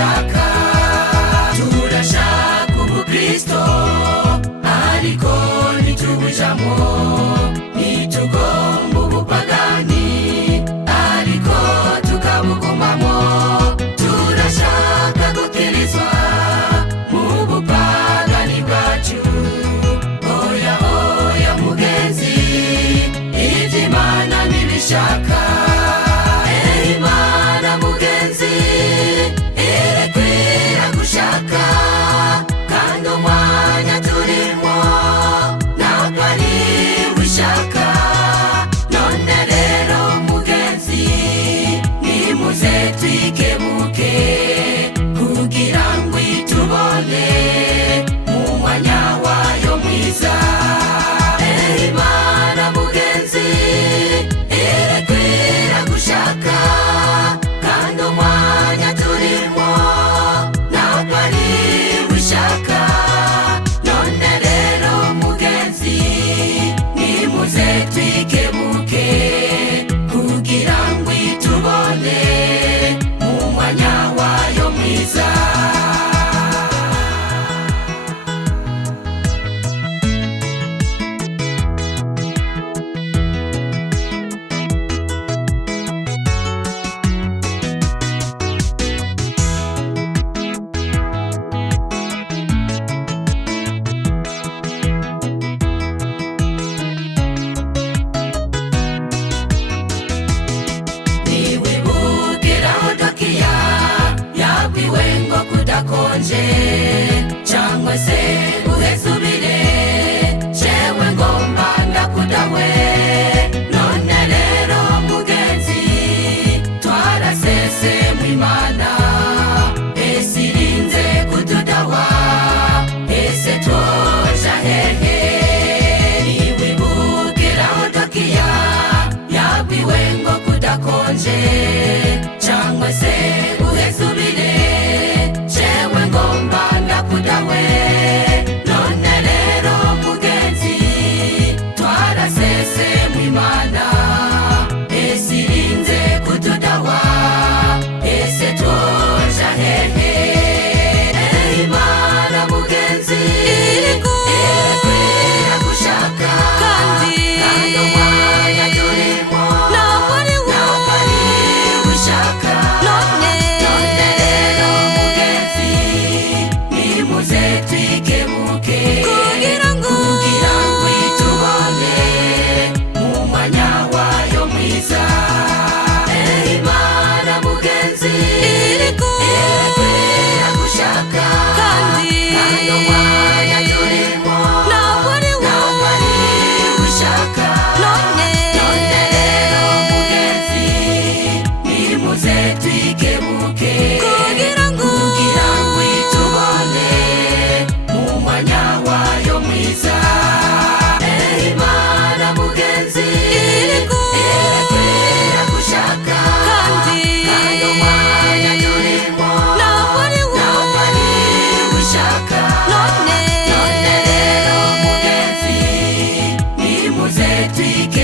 ubishaka turashaka ubukristo ariko ntitubujamo ntitugomba ubupagani ariko tukabugumamo turashaka gukirizwa mu bupagani bwacu oya oya mugenzi ivy'Imana ntibishaka Imana mugenzi irekwira gushaka kandi umwanya turimo ntabwo ari wishaka none rero mugenzi nimuze twikebuke kugira ngo itubone mu mwanya wayo mwiza Imana mugenzi irekwira gushaka kandi umwanya turimo ntabwo ari wishaka none rero mugenzi nimuze twikebuke kugira ngo itubone mu mwanya wayo mwiza konje cyangwa se uhezubire jewe ngomba ndakudawe none rero mugenzi twarasese mu Imana ese irinze kutudawa ese twoja hehe niwibukira Odokiya yabwiwe ngo kudakonje cyangwa se uhezubire ngomba ndakudawe none rero mugenzi twarasese mu Imana ese irinze kutudawa ese twoja hehe Imana mugenzi irekwira gushaka kandi umwanya turimo ntabwo ari wishaka none rero mugenzi nimuze twikebuke kugira ngo itubone mu mwanya wayo mwiza Imana mugenzi irekwira gushaka kandi umwanya turimo ntabwo ari wishaka none rero mugenzi nimuze twikebuke kugira ngo itubone mu mwanya wayo mwiza Imana mugenzi irekwira gushaka kandi umwanya turimo ntabwo ari wishaka none rero mugenzi nimuze twike